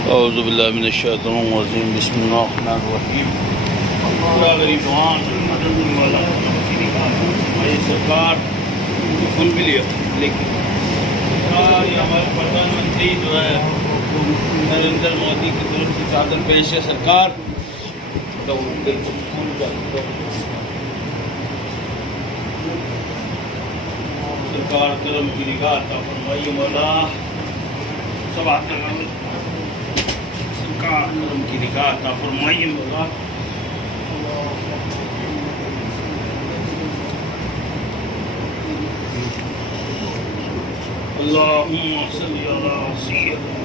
اعوذ باللہ من الشیطان الرجیم بسم اللہ الرحمن الرحیم اللہ غریبان والا یہ سرکار فل بھی لیا لیکن یہ ہمارے پردھان منتری جو ہے نریندر مودی کی طرف سے چادر پیش ہے سرکار تو سرکار کرم کی نگاہ عطا فرمائیے مولا سبات سرکار کرم کی نگاہ عطا فرمائیے مولا اللہم صلی علی سیدنا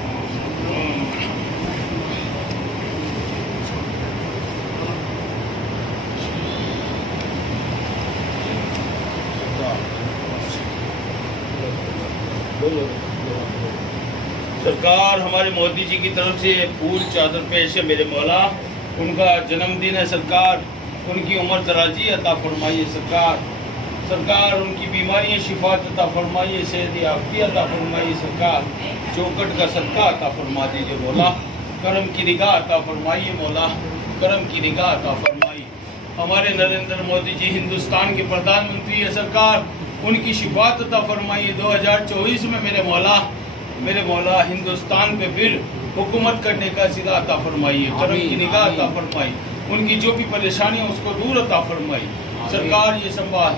سرکار ہمارے مودی جی کی طرف سے پھول چادر پیش ہے میرے مولا ان کا جنم دن ہے سرکار ان کی عمر درازی عطا فرمائیے سرکار ان کی بیماریاں شفات عطا فرمائیے صحت یافتی عطا فرمائیے سرکار چوکٹ کا صدقہ عطا فرما دیجیے مولا کرم کی نگاہ عطا فرمائیے مولا کرم کی نگاہ عطا فرمائیے ہمارے نریندر مودی جی ہندوستان کے پردھان منتری ہے سرکار ان کی شفات عطا فرمائیے 2024 میں میرے مولا ہندوستان پہ پھر حکومت کرنے کا صدا عطا فرمائیے کرم کی نگاہ عطا فرمائیے ان کی جو بھی پریشانی ہے اس کو دور عطا فرمائیے سرکار یہ سنبھال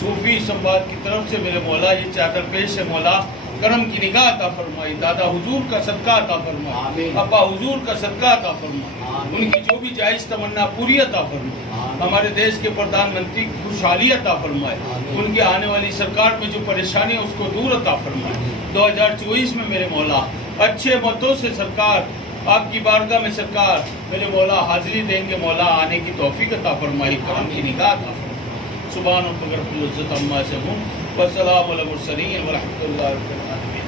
صوفی سنبھال کی طرف سے میرے مولا یہ چادر پیش ہے مولا کرم کی نگاہ عطا فرمائی دادا حضور کا صدقہ عطا فرمائی ابا حضور کا صدقہ عطا فرمائی ان کی جو بھی جائز تمنا پوری عطا فرمائی ہمارے دیش کے پردھان منتری خوشحالی عطا فرمائے ان کے آنے والی سرکار میں جو پریشانی ہے اس کو دور عطا فرمائے 2024 میں میرے مولا اچھے متوں سے سرکار آپ کی بارگاہ میں سرکار میرے مولا حاضری دیں گے مولا آنے کی توفیق عطا فرمائی کرم کی نگاہ عطا فرمائی سبحان ربک رب العزت عما یصفون والسلام علی المرسلین ورحمۃ اللہ وبرکاتہ